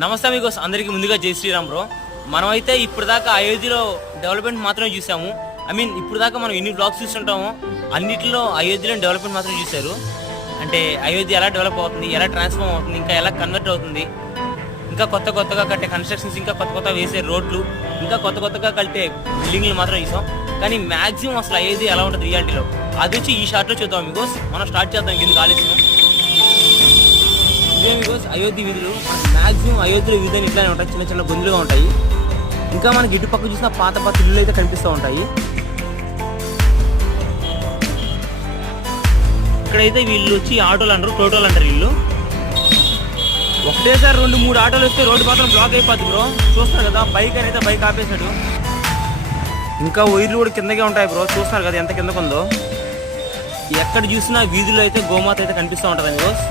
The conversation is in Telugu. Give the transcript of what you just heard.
నమస్తే మీకు అందరికీ ముందుగా జై శ్రీరామ్ బ్రో. మనమైతే ఇప్పుడు దాకా అయోధ్యలో డెవలప్మెంట్ మాత్రమే చూసాము. ఐ మీన్ ఇప్పుడు దాకా మనం ఎన్ని బ్లాగ్స్ చూస్తుంటామో అన్నిటిలో అయోధ్యలో డెవలప్మెంట్ మాత్రం చూశారు. అంటే అయోధ్య ఎలా డెవలప్ అవుతుంది ఎలా ట్రాన్స్ఫార్మ్ అవుతుంది ఇంకా ఎలా కన్వర్ట్ అవుతుంది ఇంకా కొత్త కొత్తగా కట్టే కన్స్ట్రక్షన్స్ ఇంకా కొత్త కొత్త వేసే రోడ్లు ఇంకా కొత్త కొత్తగా కట్టే బిల్డింగ్లు మాత్రం చూసాం. కానీ మ్యాక్సిమం అసలు అయోధ్య ఎలా ఉంటుంది రియాలిటీలో అది వచ్చి ఈ షార్ట్లో చూద్దాం మీకు మనం స్టార్ట్ చేద్దాం కింద ఆలస్యం. ఇవే అయోధ్య వీధులు మాక్సిమం అయోధ్యలో వీధులు ఇట్లానే ఉంటాయి. చిన్న చిన్న గొంతులుగా ఉంటాయి. ఇంకా మనకి ఇటు పక్క చూసిన పాత పాత ఇల్లు అయితే కనిపిస్తూ ఉంటాయి. ఇక్కడైతే వీళ్ళు వచ్చి ఆటోలు అంటారు టోటోలు అంటారు వీళ్ళు. ఒకటేసారి రెండు మూడు ఆటోలు వస్తే రోడ్డు మాత్రం బ్లాక్ అయిపోతుంది బ్రో. చూస్తారు కదా బైక్ అయితే బైక్ ఆపేశాడు. ఇంకా వైర్లు కూడా కిందకే ఉంటాయి బ్రో. చూస్తున్నారు కదా ఎంత కిందకు ఉందో ఎక్కడ చూసినా వీధుల్లో అయితే గోమాత అయితే కనిపిస్తూ ఉంటుంది బ్రోస్